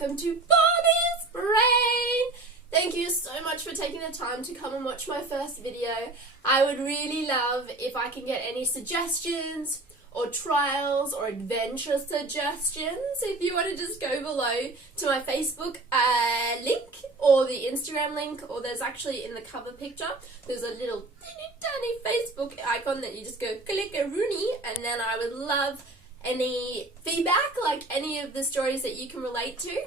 welcome to Barbie's Brain! Thank you so much for taking the time to come and watch my first video. I would really love if I can get any suggestions or trials or adventure suggestions. If you want to just go below to my Facebook link or the Instagram link, or there's actually in the cover picture, there's a little tiny Facebook icon that you just go click a Rooney, and then I would love any feedback, like any of the stories that you can relate to.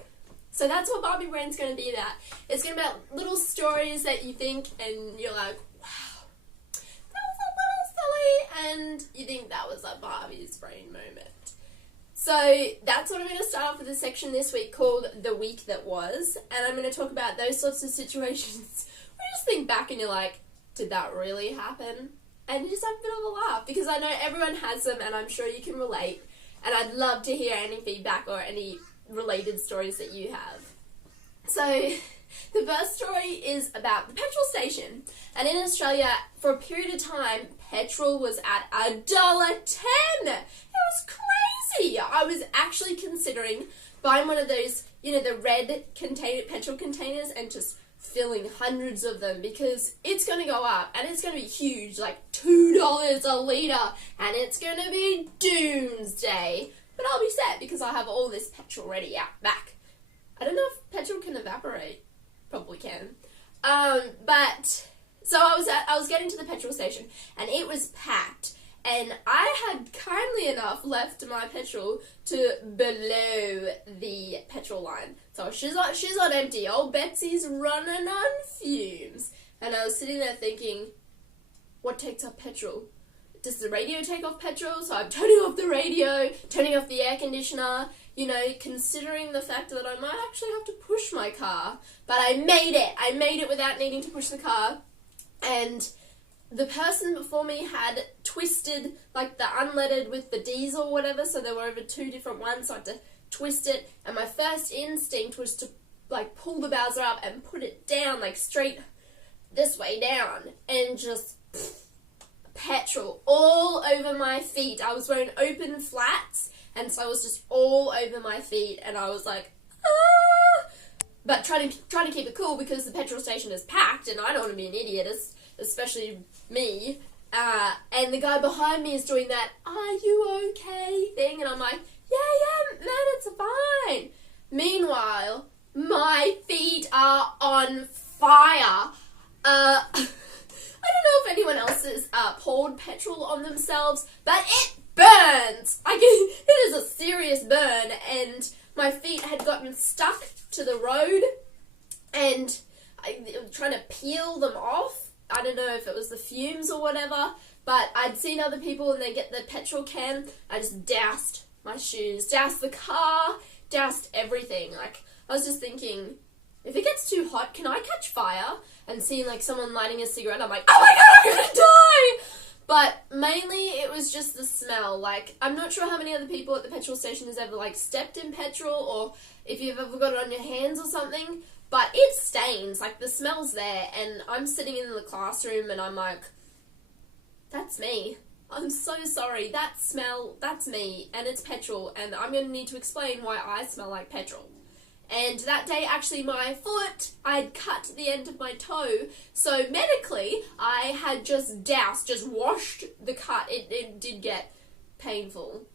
So that's what Barbie Brain's going to be about. It's going to be about little stories that you think and you're like, wow, that was a little silly, and you think that was a Barbie's Brain moment. So that's what I'm going to start off with a section this week called The Week That Was, and I'm going to talk about those sorts of situations where you just think back and you're like, did that really happen? And you just have a bit of a laugh, because I know everyone has them and I'm sure you can relate, and I'd love to hear any feedback or any related stories that you have. So the first story is about the petrol station, and in Australia for a period of time petrol was at $1.10. It was crazy. I was actually considering buying one of those, you know, the red petrol containers, and just filling hundreds of them, because it's going to go up and it's going to be huge, like $2 a litre, and it's going to be doomsday. But I'll be set because I have all this petrol ready out back. I don't know if petrol can evaporate. Probably can. But so I was getting to the petrol station and it was packed, and I had kindly enough left my petrol to below the petrol line. So she's on empty. Old Betsy's running on fumes. And I was sitting there thinking, what takes up petrol? Does the radio take off petrol? So I'm turning off the radio, turning off the air conditioner, you know, considering the fact that I might actually have to push my car. But I made it. I made it without needing to push the car. And the person before me had twisted, like, the unleaded with the diesel or whatever, so there were over two different ones, so I had to twist it, and my first instinct was to, like, pull the Bowser up and put it down, like, straight this way down, and just petrol all over my feet. I was wearing open flats, and so it was just all over my feet, and I was like, ah! But trying to keep it cool, because the petrol station is packed, and I don't want to be an idiot, especially me, and the guy behind me is doing that, are you okay thing, and I'm like, yeah, man, it's fine. Meanwhile, my feet are on fire. I don't know if anyone else has poured petrol on themselves, but it burns. It is a serious burn, and my feet had gotten stuck to the road, and I was trying to peel them off. I don't know if it was the fumes or whatever, but I'd seen other people and they get the petrol can. I just doused my shoes, doused the car, doused everything. Like, I was just thinking, if it gets too hot, can I catch fire? And seeing, like, someone lighting a cigarette, I'm like, oh my god, I'm gonna die! But mainly it was just the smell. Like, I'm not sure how many other people at the petrol station has ever, like, stepped in petrol, or if you've ever got it on your hands or something, but it stains. Like, the smell's there, and I'm sitting in the classroom and I'm like, that's me. I'm so sorry. That smell, that's me, and it's petrol, and I'm going to need to explain why I smell like petrol. And that day, actually, my foot, I'd cut the end of my toe, so medically, I had just washed the cut. It did get painful.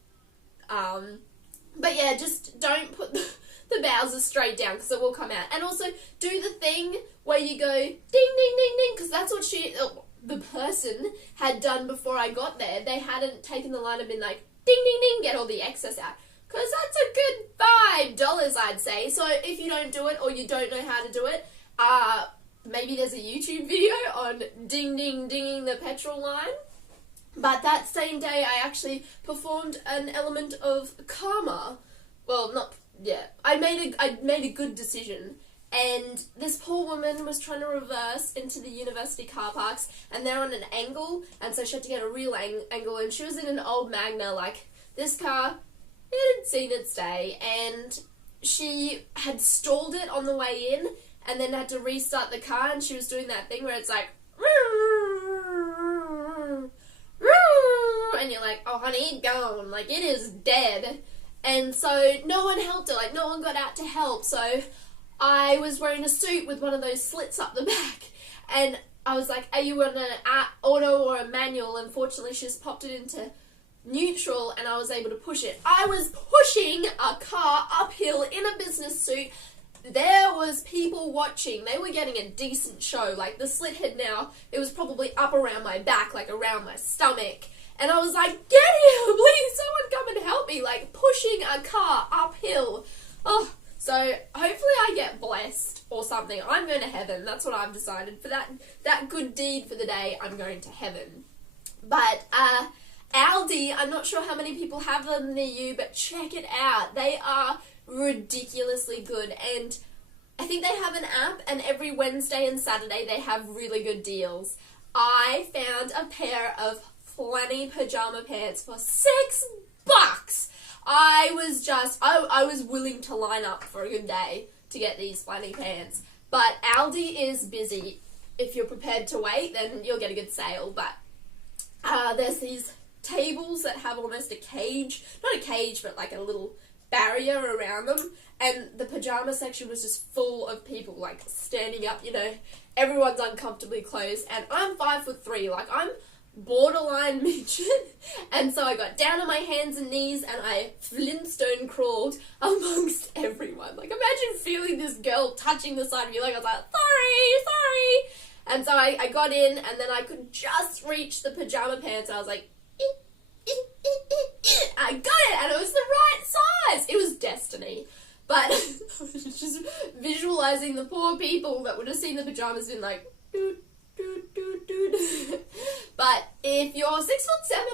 But yeah, just don't put the Bowser straight down, because it will come out. And also, do the thing where you go, ding, ding, ding, ding, because that's what the person had done before I got there. They hadn't taken the line and been like, ding, ding, ding, get all the excess out. Because that's a good $5, I'd say. So if you don't do it, or you don't know how to do it, maybe there's a YouTube video on ding, ding, dinging the petrol line. But that same day, I actually performed an element of karma. Well, I made a good decision. And this poor woman was trying to reverse into the university car parks, and they're on an angle, and so she had to get a real angle, and she was in an old Magna. Like, this car, it had seen its day, and she had stalled it on the way in, and then had to restart the car, and she was doing that thing where it's like, and you're like, oh honey, gone, like, it is dead. And so no one helped her, like no one got out to help. So I was wearing a suit with one of those slits up the back, and I was like, are you on an auto or a manual? Unfortunately, she just popped it into neutral and I was able to push it. I was pushing a car uphill in a business suit. There was people watching. They were getting a decent show. Like the slit head now, it was probably up around my back, like around my stomach. And I was like, get here, please, someone come and help me. Like pushing a car uphill. Oh, so hopefully I get blessed or something. I'm going to heaven. That's what I've decided. For that good deed for the day, I'm going to heaven. But Aldi, I'm not sure how many people have them near you, but check it out. They are ridiculously good, and I think they have an app, and every Wednesday and Saturday they have really good deals. I found a pair of flanny pajama pants for $6. I was willing to line up for a good day to get these flanny pants, but Aldi is busy. If you're prepared to wait, then you'll get a good sale. But there's these tables that have almost a cage, not a cage, but like a little barrier around them, and the pajama section was just full of people like standing up, you know, everyone's uncomfortably clothed, and I'm 5'3", like I'm borderline midget, and so I got down on my hands and knees and I Flintstone crawled amongst everyone. Like imagine feeling this girl touching the side of your leg. I was like, sorry, and so I got in, and then I could just reach the pajama pants, and I was like, I got it, and it was the right size. It was destiny. But just visualizing the poor people that would have seen the pajamas and like, doot, doot, doot, doot. But if you're 6'7",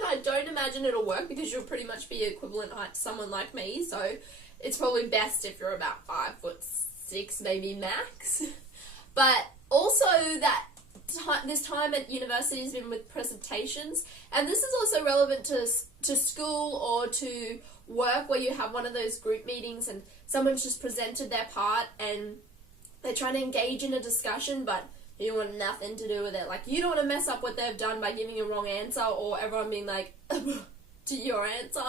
I don't imagine it'll work because you'll pretty much be equivalent height to someone like me. So it's probably best if you're about 5'6", maybe max. But also that this time at university has been with presentations, and this is also relevant to school or to work, where you have one of those group meetings and someone's just presented their part and they're trying to engage in a discussion, but you want nothing to do with it. Like you don't want to mess up what they've done by giving a wrong answer or everyone being like to your answer.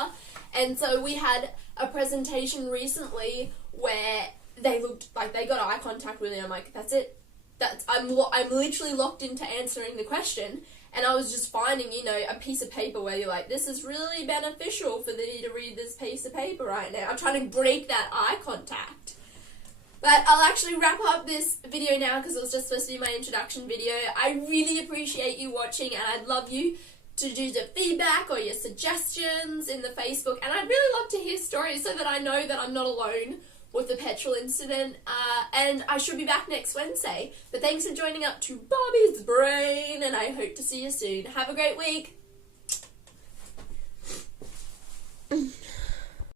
And so we had a presentation recently where they looked like they got eye contact with me. I'm like, that's it. I'm literally locked into answering the question, and I was just finding, you know, a piece of paper where you're like, this is really beneficial for me to read this piece of paper right now. I'm trying to break that eye contact. But I'll actually wrap up this video now because it was just supposed to be my introduction video. I really appreciate you watching, and I'd love you to do the feedback or your suggestions in the Facebook, and I'd really love to hear stories so that I know that I'm not alone with the petrol incident, and I should be back next Wednesday. But thanks for joining up to Barbie's Brain, and I hope to see you soon. Have a great week.